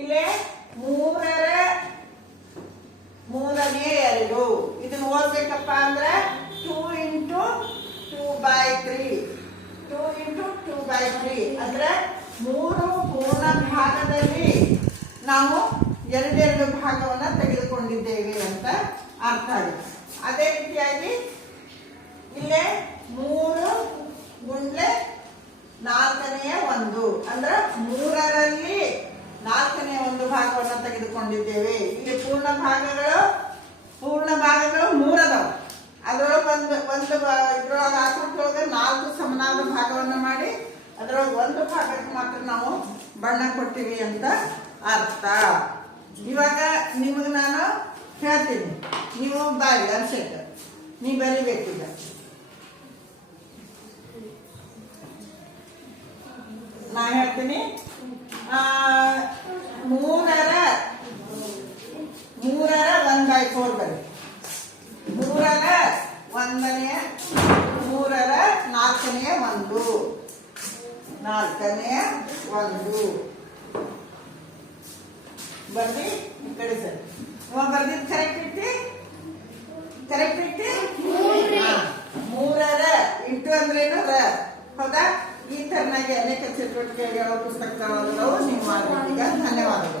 ಇಲ್ಲೇ ಮೂರನೇ 2 ಇದನ್ನ ಓದ್ಬೇಕಪ್ಪ ಅಂದ್ರೆ 2 ಇಂಟು 2/3 ಅಂದ್ರೆ 3 ಪೂರ್ಣ ಭಾಗದಲ್ಲಿ ನಾವು ಎರಡೆರಡು ಭಾಗವನ್ನ ತೆಗೆದುಕೊಂಡಿದ್ದೇವೆ ಅಂತ ಅರ್ಥ ಆಗಿದೆ. ಅದೇ ರೀತಿಯಾಗಿ ಇಲ್ಲೇ 3 ಗುಂಡ್ಲೆ 4ನೇ 1 ಅಂದ್ರೆ 3ರಲ್ಲಿ 4ನೇ 1 ಭಾಗವನ್ನು ತೆಗೆದುಕೊಂಡಿದ್ದೇವೆ. ಇಲ್ಲಿ ಪೂರ್ಣ ಭಾಗಗಳು 3 ಅದಾವ. ಅದರೊಳಗೆ ಇದ್ರೊಳಗೆ ಆಕೃತಿಯೊಳಗೆ 4 ಸಮನಾದ ಭಾಗವನ್ನು ಮಾಡಿ ಅದರೊಳಗೆ 1 ಭಾಗಕ್ಕೆ ಮಾತ್ರ ನಾವು ಬಣ್ಣ ಕೊಟ್ಟಿವಿ ಅಂತ ಅರ್ಥ. ಇವಾಗ ನಿಮಗೆ ನಾನು ಹೇಳ್ತೀನಿ, ನೀವು ಬಾಯಿ ಅನ್ಸೆಟ್ ನೀ ಬರಿಬೇಕೀಗ. ನಾ ಹೇಳ್ತೀನಿ 3ರ 1/4 ಬರಿ. 3ರ 4ನೇ 1 ಬರ್ರಿ. ಈ ಕಡೆ ಸರಿ ಇವಾಗ ಬರ್ದಿದ್ದು ಕರೆಕ್ಟ್ ಇಟ್ಟಿ 3ರ ಇಂಟು ಅಂದ್ರೇನು ಹೌದಾ? ಈ ತರನಾಗಿ ಅನೇಕ ಚಟುವಟಿಕೆಗಳು ಪುಸ್ತಕಗಳು ನೀವು ಮಾಡಬೇಕೀಗ. ಧನ್ಯವಾದಗಳು.